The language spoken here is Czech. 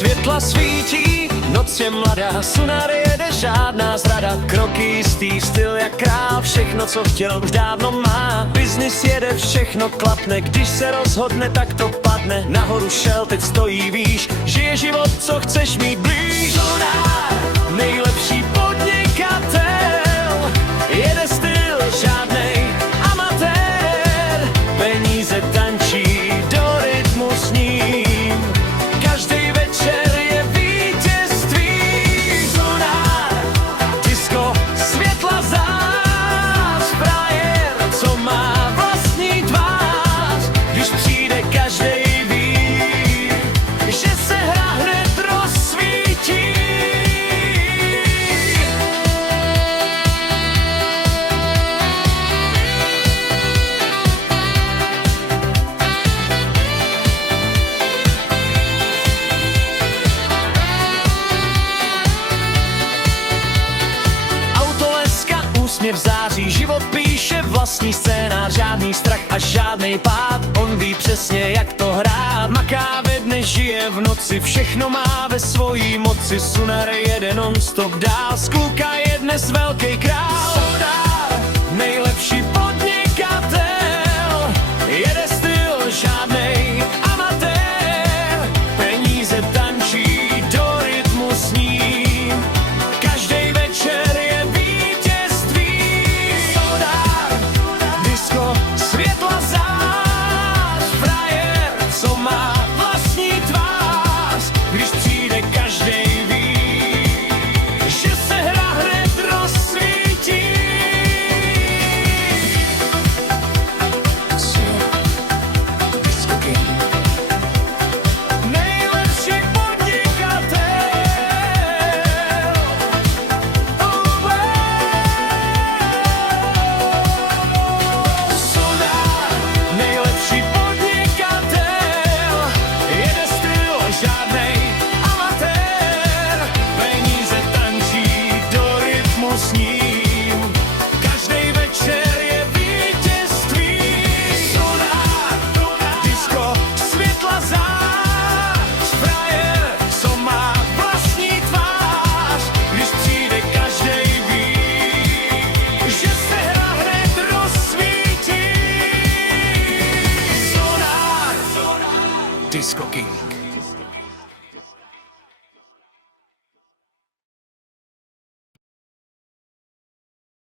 Světla svítí, noc je mladá, Sunar jede, žádná zrada. Kroky jistý, styl jak král, všechno co chtěl už dávno má. Biznis jede, všechno klapne, když se rozhodne, tak to padne. Nahoru šel, teď stojí výš, žije život, co chceš mít blíž. Sunar, nejlepší podnikatel, jede styl, žádnej amatér. Peníze tančí do rytmu s ním, každý večer je vítězství. Sunar, disco, světla zás, frajer, co má vlastní tvář. Když přijde, každej ví, že se hra hned rozsvítí. Autoleska, úsměv září, život píše vlastní scénář, žádný strach a žádnej pád. On ví přesně, jak to hrát, maká ve dne, žije v noci, všechno má ve svojí moci. Sunar jede non-stop dál, z kluka je dnes velký král. Sunar, nejlepší podnik